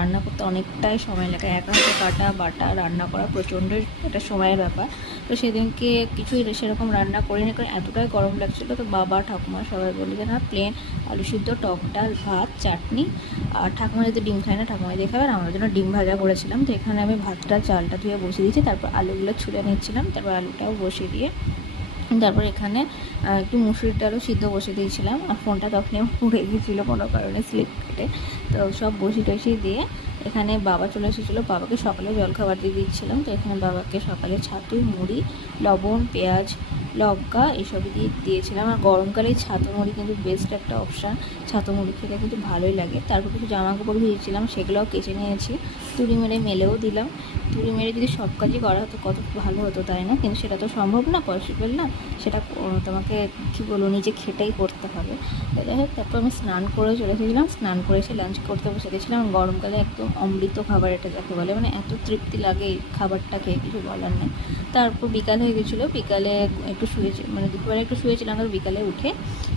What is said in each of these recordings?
রান্না করতে অনেকটাই সময় লাগে, একা হাতে কাটা বাটা রান্না করা প্রচণ্ড একটা সময়ের ব্যাপার। তো সেদিনকে কিছুই সেরকম রান্না করিনি, কারণ এতটাই গরম লাগছিলো। তো বাবা ঠাকুমা সবাই বললো যে না, প্লেন আলু সিদ্ধ, টক ডাল, ভাত, চাটনি, আর ঠাকুমা যদি ডিম খায় না, ঠাকুমা দিয়ে খাবে, আর আমার জন্য ডিম ভাজা করেছিলাম। তো এখানে আমি ভাতটা চালটা ধুয়ে বসিয়ে দিয়েছি, তারপর আলুগুলো ছুলে নিচ্ছিলাম, তারপর আলুটাও বসিয়ে দিয়ে তারপর এখানে একটু মুসুরির ডালও সিদ্ধ বসে দিয়েছিলাম। আর ফোনটা তখনই আমার পড়ে গিয়েছিলো কোনো কারণে স্লিপ কেটে। তো সব বসিয়ে টসিয়ে দিয়ে এখানে বাবা চলে এসেছিলো, বাবাকে সকালে জলখাবার দিয়ে দিচ্ছিলাম। তো এখানে বাবাকে সকালে ছাতু, মুড়ি, লবণ, পেঁয়াজ, লঙ্কা এসবই দিয়েছিলাম। আর গরমকালে ছাতু মুড়ি কিন্তু বেস্ট একটা অপশান, ছাতু মুড়ি খেতে কিন্তু ভালোই লাগে। তারপর কিছু জামা কাপড় ভিজেছিলাম, সেগুলোও কেচে নিয়েছি, তুড়ি মেরে মেলেও দিলাম। তুড়ি মেরে যদি সব কাজই করা হতো কত ভালো হতো, তাই না? কিন্তু সেটা তো সম্ভব না, পসিবল না, সেটা তোমাকে কী বলবো, নিজে খেটেই করতে হবে। যাই হোক, তারপর আমি স্নান করে চলে এসেছিলাম, স্নান করে এসে লাঞ্চ করতে বসে গেছিলাম। গরমকালে একদম অমৃত খাবার এটা যাকে বলে, মানে এত তৃপ্তি লাগে এই খাবারটা খেয়ে, কিছু বলার নেই। তারপর বিকাল হয়ে গেছিলো, বিকালে একটু শুয়েছি, মানে দুপুরে একটু শুয়েছিলাম, তারপর বিকালে উঠে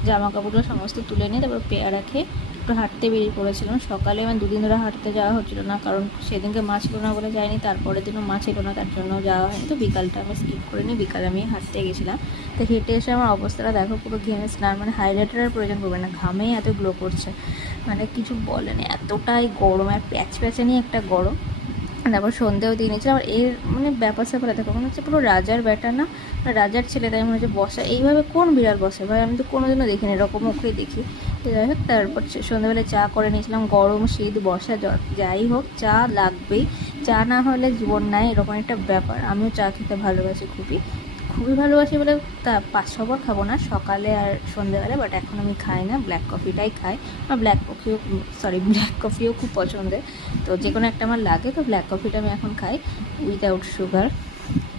জামা কাপড়গুলো সমস্ত তুলে নিয়ে তারপর পেয়ারা খেয়ে একটু হাঁটতে বেরিয়ে পড়েছিলাম। সকালে আমার দুদিন ধরে হাঁটতে যাওয়া হচ্ছিল না, কারণ সেদিনকে মাছ ছিল না বলে যায়নি, তারপরের দিনও মাছ ছিল না, তার জন্য যাওয়া হয়নি। তো বিকালটা আমি স্কিপ করিনি, বিকালে আমি হাঁটতে গেছিলাম। তো হেঁটে এসে আমার অবস্থাটা দেখো, পুরো ঘেমে স্নান, মানে হাইড্রেটারের প্রয়োজন পড়বে না, ঘামেই এত গ্লো করছে, মানে কিছু বলেনি, এতটাই গরম, আর প্যাচপ্যাচানি একটা গরম। তারপর সন্ধ্যেও দিয়ে নিয়েছিলাম। আর এর মানে ব্যাপার স্যাপারে দেখো, মনে হচ্ছে পুরো রাজার ব্যাটা না, রাজার ছেলে, তাই মনে হচ্ছে বসা এইভাবে কোন বিড়াল বসে ভাই, আমি তো কোনোদিনও দেখিনি, এরকম মুখেই দেখি। তো যাই হোক, তারপর সন্ধ্যাবেলায় চা করে নিয়েছিলাম। গরম শীত বর্ষা যাই হোক, চা লাগবেই, চা না হলে জীবন নাই, এরকম একটা ব্যাপার। আমিও চা খেতে ভালোবাসি, খুবই খুবই ভালোবাসি বলে তা 5-6 বার খাবো না, সকালে আর সন্ধ্যেবেলায়, বাট এখন আমি খাই না, ব্ল্যাক কফিটাই খাই। আমার ব্ল্যাক কফিও খুব পছন্দের। তো যে কোনো একটা আমার লাগে, তো ব্ল্যাক কফিটা আমি এখন খাই উইদাউট সুগার।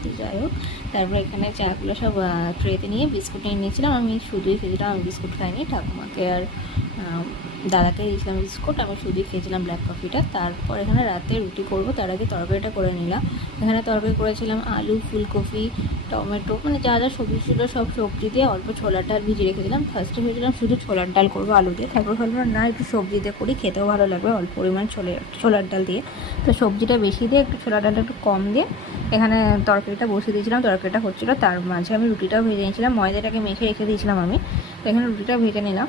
তো যাই হোক, তারপর এখানে চাগুলো সব ট্রেতে নিয়ে বিস্কুট নিয়ে নিয়েছিলাম। আমি শুধুই খেয়েছিলাম, আমি বিস্কুট খাইনি, ঠাকুমাকে আর দাদাকে দিয়েছিলাম বিস্কুট, আমি শুধুই খেয়েছিলাম ব্ল্যাক কফিটা। তারপর এখানে রাতে রুটি করব, তার আগে তরকারিটা করে নিলাম। এখানে তরকারি করেছিলাম আলু, ফুলকপি, টমেটো, মানে যা যা সবজি ছিল সব সবজি দিয়ে, অল্প ছোলার ডাল ভিজিয়ে রেখেছিলাম। ফার্স্টে ভেবেছিলাম শুধু ছোলার ডাল করবো আলু দিয়ে, তারপর ভাবলাম না, একটু সবজি দিয়ে করি, খেতেও ভালো লাগবে অল্প পরিমাণ ছোলার ডাল দিয়ে। তো সবজিটা বেশি দিয়ে একটু ছোলার ডালটা একটু কম দিয়ে এখানে তরকারিটা বসিয়ে দিয়েছিলাম। তরকারিটা হচ্ছিলো, তার মাঝে আমি রুটিটাও ভেজে নিয়েছিলাম, ময়দাটাকে মেখে রেখে দিয়েছিলাম আমি। তো এখানে রুটিটা ভেজে নিলাম,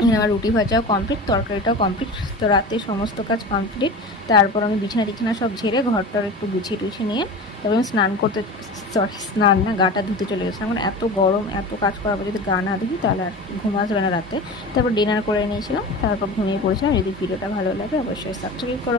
এখানে আমার রুটি ভাজাও কমপ্লিট, তরকারিটাও কমপ্লিট। তো রাতে সমস্ত কাজ কমপ্লিট। তারপর আমি বিছানা সব ঝেড়ে ঘরটার একটু গুছিয়ে টুছিয়ে নিয়ে তারপর আমি স্নান না, গাটা ধুতে চলে গেছিলাম। মানে এত গরম, এত কাজ করার পর যদি গা না ধুই তাহলে আর ঘুম আসবে না রাতে। তারপর ডিনার করে নিয়েছিলাম, তারপর ঘুমিয়ে পড়েছিলাম। যদি ভিডিওটা ভালো লাগে অবশ্যই সাবস্ক্রাইব করো।